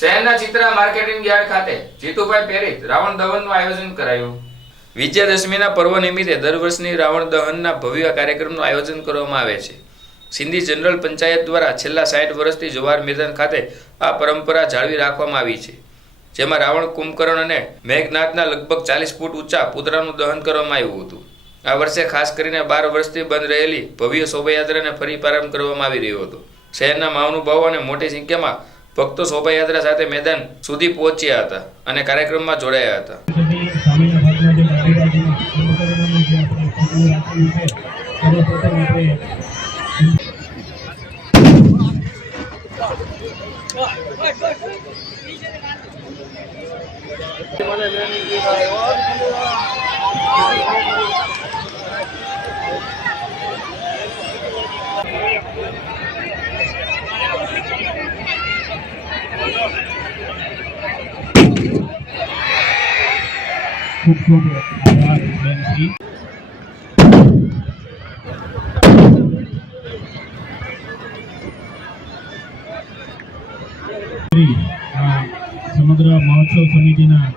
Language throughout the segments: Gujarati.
શહેરના ચિત્રા માર્કેટિંગ યાર્ડ ખાતે જીતુભાઈ પ્રેરિત રાવણ દહનનું આયોજન કરાયું. વિજયાદશમીના પર્વ નિમિત્તે દર વર્ષની રાવણ દહનના ભવ્ય કાર્યક્રમનું આયોજન કરવામાં આવે છે. સિંધી જનરલ પંચાયત દ્વારા છેલ્લા સાઠ વર્ષથી જવાહર મેદાન ખાતે આ પરંપરા જાળવી રાખવામાં આવી છે. જેમાં રાવણ કુંભકર્ણ અને મેઘનાથના લગભગ ચાલીસ ફૂટ ઊંચા પુતળાનું દહન કરવામાં આવ્યું હતું. આ વર્ષે ખાસ કરીને બાર વર્ષથી બંધ રહેલી ભવ્ય શોભાયાત્રાને ફરી પ્રારંભ કરવામાં આવી રહ્યો હતો. શહેરના મહાનુભાવો અને મોટી સંખ્યામાં ભક્તો શોભાયાત્રા સાથે મેદાન સુધી પહોંચ્યા હતા અને કાર્યક્રમમાં જોડાયા હતા. સુધી ખૂબ ખૂબ આભાર બેનશ્રી સમગ્ર મહોત્સવ સમિતિના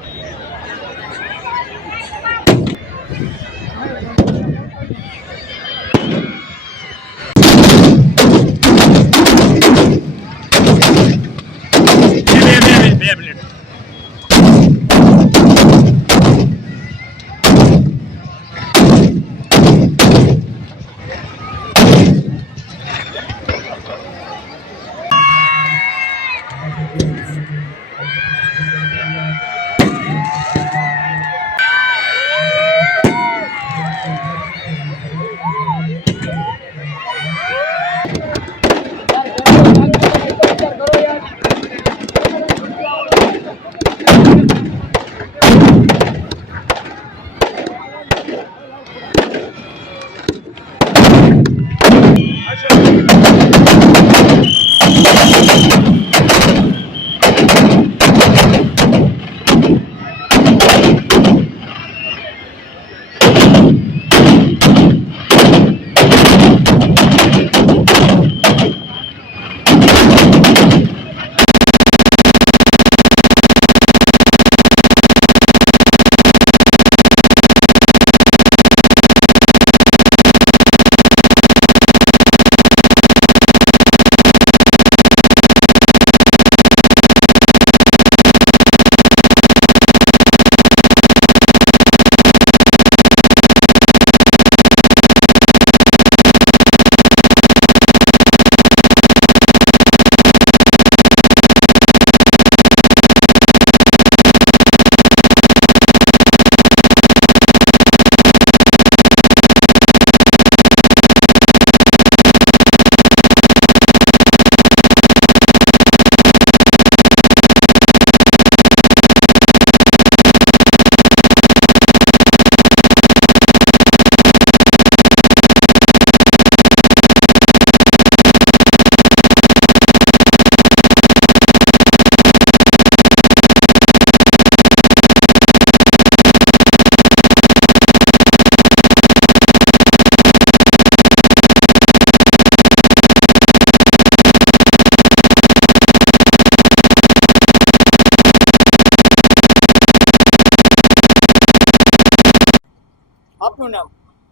આપનું નામ?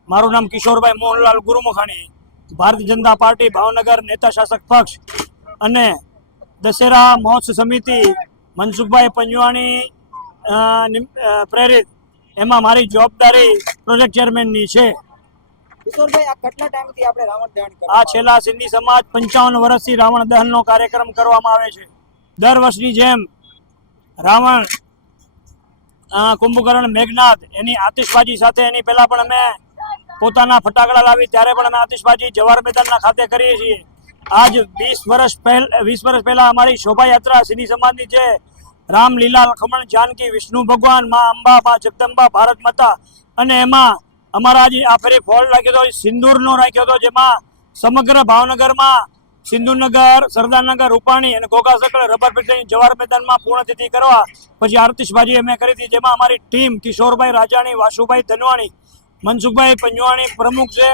મારું નામ કિશોરભાઈ મોહનલાલ ગુરુમુખાણી. ભારતીય જનતા પાર્ટી ભાવનગર નેતા શાસક પક્ષ અને દશેરા મહોત્સવ સમિતિ મનસુખભાઈ પંજવાણી પ્રેરિત. એમાં મારી જવાબદારી પ્રોજેક્ટ ચેરમેનની છે. આ છેલ્લા સિંધી સમાજ પંચાવન વર્ષથી રાવણ દહનનો કાર્યક્રમ કરવામાં આવે છે. દર વર્ષની જેમ રાવણ કુંભકર્ણ મેઘનાથ, એની આતિશબાજી સાથે એની પહેલા પણ અમે પોતાના ફટાકડા લાવી, ત્યારે પણ અમે આતિશબાજી જવાહર મેદાનના ખાતે કરીએ છીએ. આજ વીસ વર્ષ પહેલ, વીસ વર્ષ પહેલા અમારી શોભાયાત્રા સિની સમાજની છે રામલીલા લખમણ જાનકી, વિષ્ણુ ભગવાન, મા અંબા, મા જગદંબા, ભારત માતા અને એમાં અમારા જે આ ફેરી ફોલ રાખ્યો હતો, સિંદૂરનો રાખ્યો હતો, જેમાં સમગ્ર ભાવનગરમાં સિંધુનગર, સરદારનગર, રૂપાણી અને ઘોઘા સકળ રબર ફેક્ટરી જવાહર મેદાનમાં પૂર્ણતિથિ કરવા પછી આરતીશભાજી અમે કરી હતી. જેમાં અમારી ટીમ કિશોરભાઈ રાજાણી, વાસુભાઈ ધનવાણી, મનસુખભાઈ પંજવાણી પ્રમુખ છે,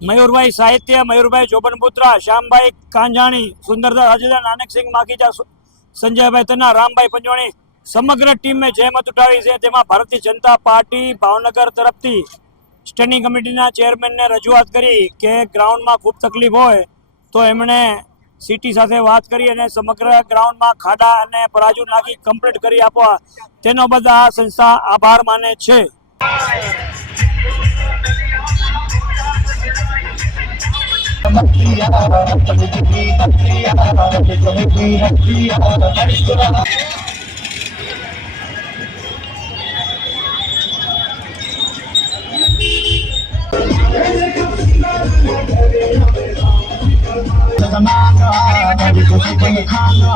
મયુરભાઈ સાહિત્ય, મયુરભાઈ જોબનપુત્રા, શ્યામભાઈ કાંજાણી, સુંદરદાસ હજીદા નાનકસિંહ માખીજા, સંજયભાઈ તના રામભાઈ પંજવાણી સમગ્ર ટીમે જહેમત ઉઠાવી છે. તેમાં ભારતીય જનતા પાર્ટી ભાવનગર તરફથી સ્ટેન્ડિંગ કમિટીના ચેરમેનને રજૂઆત કરી કે ગ્રાઉન્ડમાં ખૂબ તકલીફ હોય તો એમણે સિટી સાથે વાત કરી અને સમગ્ર ગ્રાઉન્ડમાં ખાડા અને પરાજુ નાખી કમ્પ્લીટ કરી આપવા. તેનો બધા આ સંસ્થા આભાર માને છે. પ્રક્રિયા પ્રક્રિયા પ્રક્રિયા પ્રક્રિયા মানো আমি তো তোকে খানো